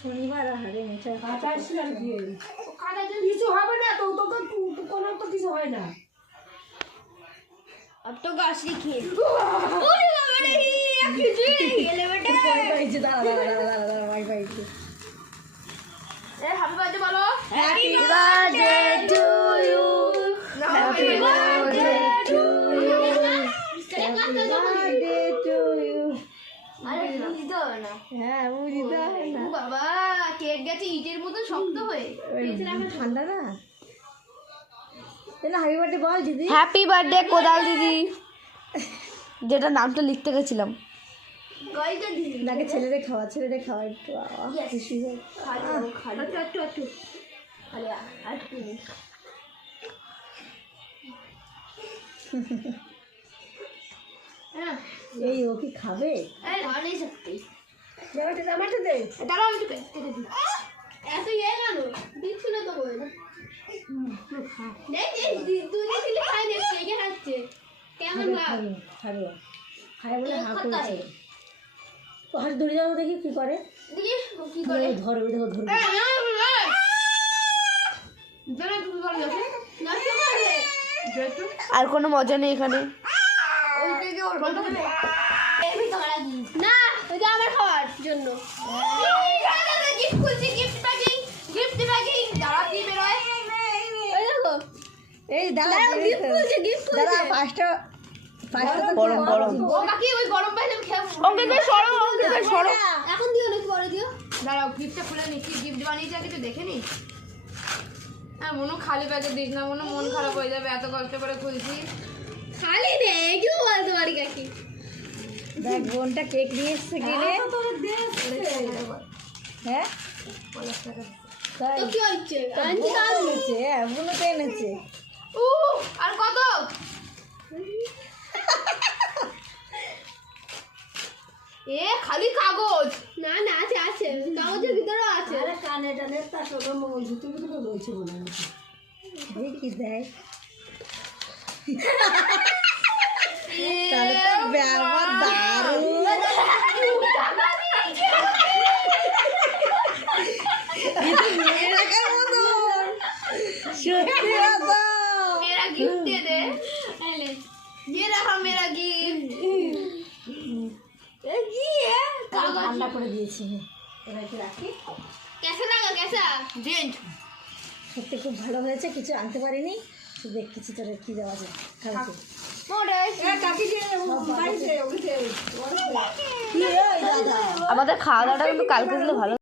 শনিবার হারে মিঠাই কিছু হবে না তো, তোকে কোনো তো কিছু হয় না। অত গাছি খেয়ে হ্যাপি বার্থডে বলো। Happy birthday to you, happy birthday to you, happy birthday to you. আরে দিতে হবে না। হ্যাঁ ও দিতে হবে না বাবা, কেক গেছে ইটের মতো শক্ত হয়ে। ঠান্ডা না। হ্যাপি বার্থডে বল দিদি। হ্যাপি বার্থডে কোদাল দিদি, যেটা নামটা লিখতে গেছিলাম। গাইটা দিদি তাকে ছেলেরে খাওয়া একটু খুশি হয়। খালি একটু খালি আর একটু হ্যাঁ এই ও কি খাবে? এই ভালোই সত্যি। জামাটা দে। দাঁড়াও আমি কেটে দিই। এত ইয়ে কেন দিচ্ছিল তো বই দেখ দুই দিলে খাই দেখ কেটে খাচ্ছে কেমন ভাব খাবে বলে হা করেছে। ও হাত দড়ি যাও দেখি কি করে। দেখি কি করে ধরে দেখো ধরে। জোরে তুমি বল নষ্ট করে আর কোনো মজা নেই এখানে। ওই থেকে ওর বলতে হবে এই ভিতরে রাখি না, ওটা আমার খাওয়ার জন্য। গিফট খুলছি, গিফট প্যাকিং দাঁড়া কি বের হয়। ওই দেখো এই দাঁড়া গিফট খুলছে দাঁড়া ফার্স্টটা গরম ও কাকি ওই গরম পাইলে আমি খেয়ে অঙ্কিত সরো, অঙ্কিত সরো। এখন দিও নাকি পরে দিও। দাঁড়াও গিফটটা খুলে নি, কি গিফট বানিয়েছে আগে তো দেখে নি। হ্যাঁ মনে খালি প্যাকেট দিস না, মন খারাপ হয়ে যাবে, এত কষ্ট করে খুলছি। খালি নে কেউ বলতে পারি কাকি। দেখ বোনটা কেক নিয়ে এসছে কিনে। হ্যাঁ তাই তো কি হচ্ছে বোনও এনেছে, হ্যাঁ বোনও তো এনেছে। ও আর কত? এ খালি কাগজ। না না আছে আছে কাগজের ভিতরেও আছে। আরে কানে টানে তার সঙ্গে মঙ্গলসূত্র ভিতরে রয়েছে মনে হচ্ছে। দেখি দেখ তাহলে তো ব্যাপার দারুণ। মেয়ে রাখার মতন সত্যি কথা। मेरा गिफ्ट दे दे। ये रहा मेरा गिफ्ट। ঠান্ডা করে দিয়েছি এবার কি রাখি। कैसा लगा कैसा जेंट সত্যি খুব ভালো হয়েছে, কিছু আনতে পারিনি, দেখতেছি তোরা কি দেওয়া যায় খাওয়াতে। আমাদের খাওয়া দাওয়াটা কিন্তু কালকে দিলে ভালো।